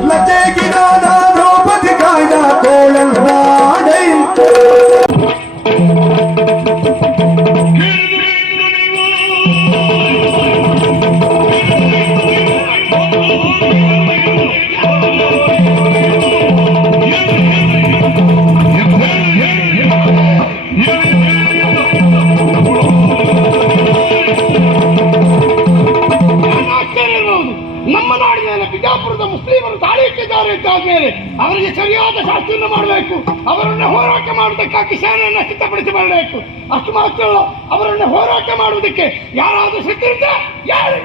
Let's take it on. ಇಟ್ಟಿದ್ದಾರೆ ಅವರಿಗೆ ಸರಿಯಾದ ಶಾಸ್ತಿಯನ್ನು ಮಾಡಬೇಕು. ಅವರನ್ನು ಹೋರಾಟ ಮಾಡುವುದಕ್ಕಾಗಿ ಸೇನೆಯನ್ನು ಸಿದ್ಧಪಡಿಸಿ ಮಾಡಬೇಕು ಅಷ್ಟು ಮಾತ್ರ ಅಲ್ಲ, ಅವರನ್ನು ಹೋರಾಟ ಮಾಡುವುದಕ್ಕೆ ಯಾರಾದರೂ ಸಿದ್ಧ ಯಾರು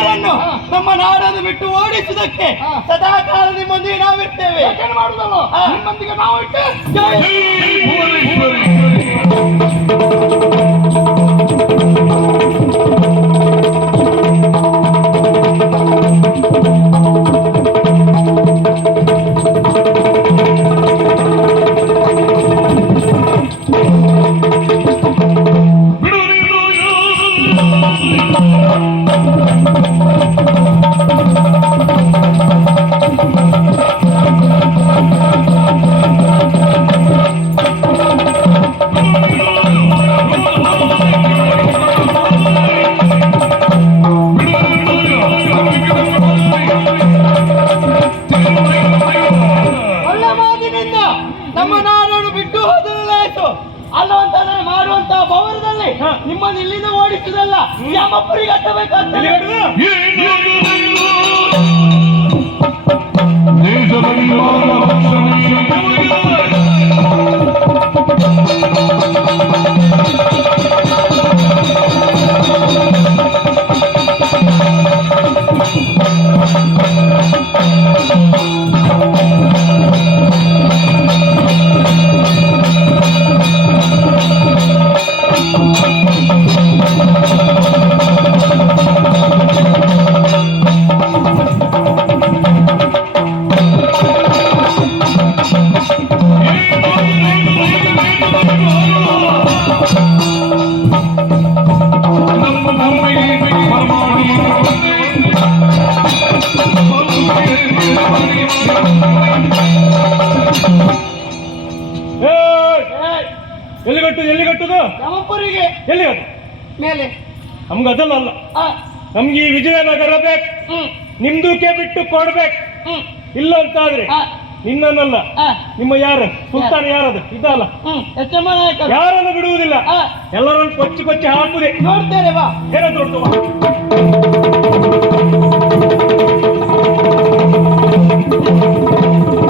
ಹಾ. ನಮ್ಮ ನಾಡನ್ನು ಬಿಟ್ಟು ಓಡಿಸುವುದಕ್ಕೆ. ಸದಾ ಕಾಲ ನಿಮ್ಮೊಂದಿಗೆ ನಾವು ಇರ್ತೇವೆ ಮಾಡುದಲ್ಲ ಹಾ. ನಿಮ್ಮೊಂದಿಗೆ ನಾವು ಇಟ್ಟು ನಿಮ್ಮನ್ನು ಇಲ್ಲಿಂದ ಓಡಿಸುವುದಲ್ಲ ಯಮಪುರಿಗೆ ಕಟ್ಟಬೇಕಾಗ್ತದೆ ಎಲ್ಲಿ ಕಟ್ಟುದು ಎಲ್ಲಿ ಕಟ್ಟುದು? ಯಮಪುರಿಗೆ ಎಲ್ಲಿ ಅದು? ಮೇಲೆ. ನಮ್ಗೆ ಅದಲ್ಲ ಅಲ್ಲ. ನಮ್ಗೆ ಈ ವಿಜಯನಗರ ಬೇಕು. ನಿಮ್ದಕ್ಕೆ ಬಿಟ್ಟು ಕೊಡ್ಬೇಕು. ಇಲ್ಲ ಅಂತಾದ್ರೆ ಆದ್ರೆ ನಿನ್ನನ್ನಲ್ಲ. ನಿಮ್ಮ ಯಾರು? ಸುಲ್ತಾನ ಯಾರದು? ಇದಲ್ಲ. ಯಾರನ್ನು ಬಿಡುವುದಿಲ್ಲ. ಎಲ್ಲರನ್ನು ಕೊಚ್ಚಿ ಕೊಚ್ಚಿ ಹಾಕುದೇ ನೋಡ್ತೇನೆ ಬಾ. ಏನಂತ ದೊಡ್ಡದು Thank you.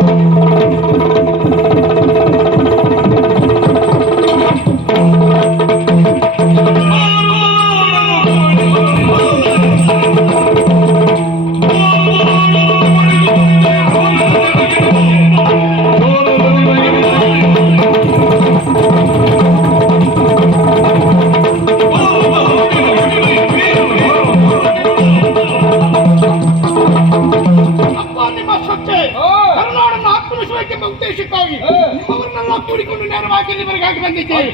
ಆಕ್ರಮಿಸುವುದಕ್ಕೆಂಬ ಇವರನ್ನೆಲ್ಲ ಕೂಡಿಕೊಂಡು ನೇರವಾಗಿ ಇಲ್ಲಿವರೆಗಾಗಿ ಬಂದಿದ್ದೇವೆ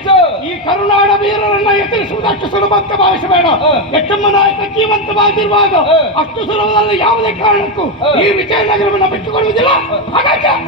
ಈ ಕರುನಾಡ ವೀರರನ್ನ ಎದುರಿಸುವುದಷ್ಟು ಸುಲಭ ಅಂತ ಭಾವಿಸಬೇಡ ಎಚ್ಚಮ್ಮ ನಾಯಕ ಜೀವಂತವಾಗಿರುವಾಗ ಅಷ್ಟು ಸುಲಭದಲ್ಲಿ ಯಾವುದೇ ಕಾರಣಕ್ಕೂ ಈ ವಿಜಯನಗರವನ್ನು ಬಿಟ್ಟುಕೊಳ್ಳುವುದಿಲ್ಲ ಹಾಗಾಗಿ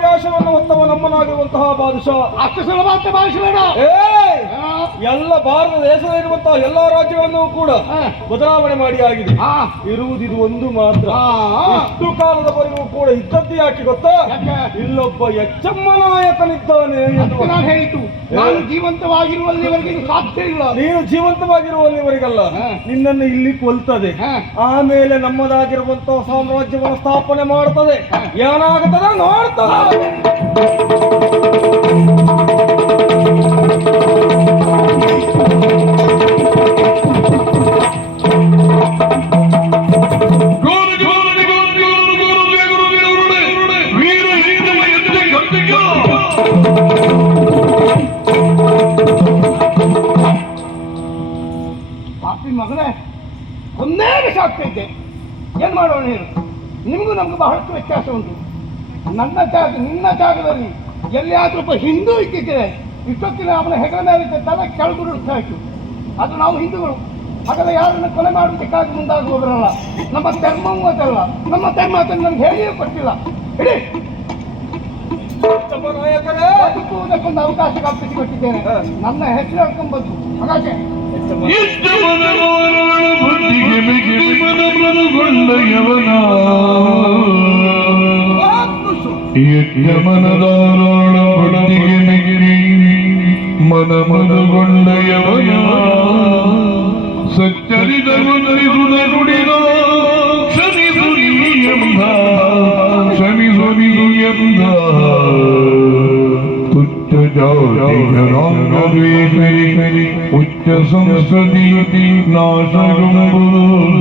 ಮುಸಲ್ಮಾನರನ್ನಾಗಿಸಬೇಕು ಎನ್ನುವ ಹಾಗೆ ಆಶಯವನ್ನು ಹೊತ್ತವ ನಮ್ಮನಾಗಿರುವಂತಹ ಬಾದುಷಾ ಅಷ್ಟು ಸುಲಭ ಅಂತ ಭಾವಿಸಬೇಡ ಏ ಆ, ಎಲ್ಲ ಭಾರತ ದೇಶದಲ್ಲಿರುವಂತಹ ಎಲ್ಲಾ ರಾಜ್ಯಗಳನ್ನು ಕೂಡ ಬದಲಾವಣೆ ಮಾಡಿ ಆಗಿದೆ. ಇರುವುದಿದು ಒಂದು ಮಾತ್ರ. ಇಷ್ಟು ಕಾಲದವರೆಗೂ ಕೂಡ ಇದ್ದದ್ದು ಯಾಕೆ ಗೊತ್ತಾ? ಇಲ್ಲೊಬ್ಬ ಎಚ್ಚಮ್ಮ ನಾಯಕನಿದ್ದಾನೆ ನಾನು ಹೇಳಿತು ನಾನು ಜೀವಂತವಾಗಿರುವಲ್ಲಿವರೆಗೆ ಸಾಧ್ಯ ಇಲ್ಲ. ನೀನು ಜೀವಂತವಾಗಿರುವಲ್ಲಿವರೆಗಲ್ಲ. ನಿನ್ನನ್ನು ಇಲ್ಲಿ ಕೊಲ್ತದೆ. ಆಮೇಲೆ ನಮ್ಮದಾಗಿರುವಂತಹ ಸಾಮ್ರಾಜ್ಯವನ್ನು ಸ್ಥಾಪನೆ ಮಾಡ್ತದೆ. ಏನಾಗುತ್ತದೆ? ನೋಡ್ತದೆ. ಇದ್ದೆ ಏನ್ ಮಾಡೋಣ ಹೇಳು ನಿಮಗೂ ನಮಗೆ ಬಹಳಷ್ಟು ವ್ಯತ್ಯಾಸ ಉಂಟು. ನನ್ನ ಜಾಗ ನಿನ್ನ ಜಾಗದಲ್ಲಿ ಎಲ್ಲಿಯಾದರೂ ಒಬ್ಬ ಹಿಂದೂ ಇದ್ದಿದ್ರೆ ಇಷ್ಟೊತ್ತಿನ ಅವನ ಹೆಗಲ ಮೇಲೆ ತಲೆ ಕೆಳಗುರುಡ್ತಾ ಇತ್ತು ಅದು ನಾವು ಹಿಂದೂಗಳು. ಹಾಗಾದ್ರೆ ಯಾರನ್ನು ಕೊಲೆ ಮಾಡೋದಕ್ಕಾಗಿ ಮುಂದಾಗುವವರಲ್ಲ? ನಮ್ಮ ಧರ್ಮವೂ ಅದಲ್ಲ. ನಮ್ಮ ಧರ್ಮ ಅದನ್ನು ನಮ್ಗೆ ಹೇಳಿಯೇ ಕೊಟ್ಟಿಲ್ಲ. ಇಡೀ. ನಾಯಕರೇ ಬದುಕುವುದಕ್ಕೊಂದು ಅವಕಾಶ ಕಲ್ಪಿಸಿಕೊಟ್ಟಿದ್ದೇನೆ. ನನ್ನ ಹೆಸರು ಹೇಳ್ಕೊಂಡ್ ಬಂದು ಹಾಗಾಗಿ ಎಚ್ಚಮ್ಮ ಮಹಾಪುರುಷ. ಯಜ್ಞಮನದಾರಾಳ ಬುದ್ಧಿಗೆ ಮಿಗಿರಿ ಮನ ಮನಗೊಂಡಯವನ ಸಚ್ಚರಿತಗೊಂಡಿರುದ ನುಡಿದ ಕ್ಷಮಿಸುರಿ ಎಂದ ಕ್ಷಮಿಸುರಿ ಎಂದ ತುಚ್ಚ Gözüm sürüldü nazarım bulur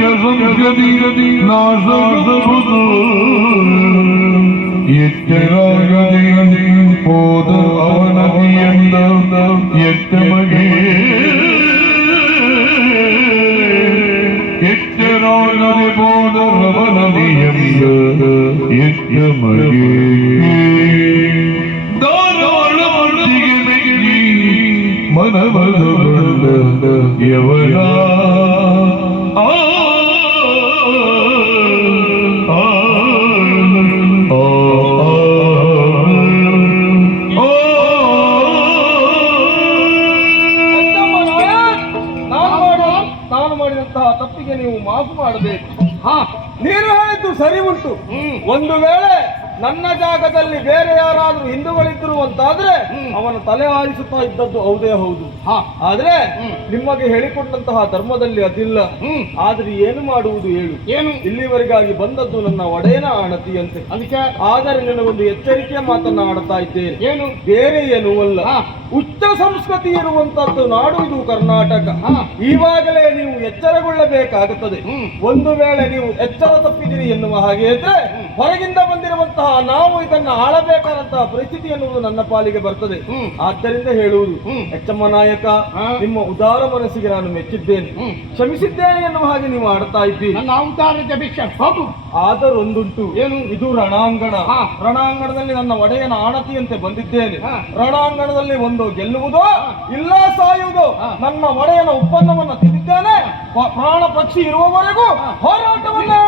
Gözüm sürüldü nazarım bulur Yettira gödeyim Oda avana diyem da Yettema Yettira gödeyim Oda avana diyem da Yettema ಮನಮನಗೊಂಡ ಯವನ ತಪ್ಪಿಗೆ ನೀವು ಮಾಫು ಮಾಡಬೇಕು ಹಾ ನೀನು ಹೇಳಿದ್ದು ಸರಿ ಉಂಟು. ಒಂದು ವೇಳೆ ನನ್ನ ಜಾಗದಲ್ಲಿ ಬೇರೆ ಯಾರಾದ್ರೂ ಹಿಂದೂಗಳಿದ್ರು ಅಂತಾದ್ರೆ. ಅವನ ತಲೆ ಆರಿಸುತ್ತಾ ಇದ್ದದ್ದು ಹೌದೇ ಹೌದು. ಆದ್ರೆ. ನಿಮಗೆ ಹೇಳಿಕೊಟ್ಟಂತಹ ಧರ್ಮದಲ್ಲಿ ಅದಿಲ್ಲ. ಆದ್ರೆ ಏನು ಮಾಡುವುದು ಹೇಳು. ಏನು? ಇಲ್ಲಿವರೆಗಾಗಿ ಬಂದದ್ದು ನನ್ನ ಒಡೆಯನ ಆಣತಿಯಂತೆ ಅದಕ್ಕೆ? ಆದರೆ ನಿನಗೊಂದು ಎಚ್ಚರಿಕೆಯ ಮಾತನ್ನ ಆಡ್ತಾ ಇದ್ದೇನೆ. ಏನು? ಬೇರೆ ಏನೂ ಅಲ್ಲ. ಉಚ್ಚ ಸಂಸ್ಕೃತಿ ಇರುವಂತದ್ದು ನಾಡು ಇದು ಕರ್ನಾಟಕ. ಈವಾಗಲೇ ನೀವು ಎಚ್ಚರಗೊಳ್ಳಬೇಕಾಗುತ್ತದೆ. ಒಂದು ವೇಳೆ ನೀವು ಎಚ್ಚರ ತಪ್ಪಿದಿರಿ ಎನ್ನುವ ಹಾಗೆ ಇದ್ರೆ ಹೊರಗಿಂದ ಬಂದಿರುವಂತಹ ನಾವು ಇದನ್ನ ಆಳಬೇಕಾದಂತಹ ಪರಿಸ್ಥಿತಿ ಎನ್ನುವುದು ನನ್ನ ಪಾಲಿಗೆ ಬರ್ತದೆ. ಆದ್ದರಿಂದ ಹೇಳುವುದು. ಎಚ್ಚಮ್ಮ ನಾಯಕ ನಿಮ್ಮ ಉದಾರ ಮನಸ್ಸಿಗೆ ನಾನು ಮೆಚ್ಚಿದ್ದೇನೆ. ಕ್ಷಮಿಸಿದ್ದೇನೆ ಎನ್ನುವ ಹಾಗೆ ನೀವು ಆಡ್ತಾ ಇದ್ದೀರಿ. ಆದರೊಂದುಂಟು. ಏನು? ಇದು ರಣಾಂಗಣ. ರಣಾಂಗಣದಲ್ಲಿ ನನ್ನ ಒಡೆಯನ ಆಣತಿಯಂತೆ ಬಂದಿದ್ದೇನೆ. ರಣಾಂಗಣದಲ್ಲಿ ಒಂದು ಗೆಲ್ಲುವುದೋ ಇಲ್ಲ ಸಾಯುವುದೋ ನನ್ನ ಒಡೆಯನ ಉತ್ಪನ್ನವನ್ನು ತಿಂದಿದ್ದೇನೆ. ಪ್ರಾಣ ಪಕ್ಷಿ ಇರುವವರೆಗೂ ಹೋರಾಟವನ್ನೇ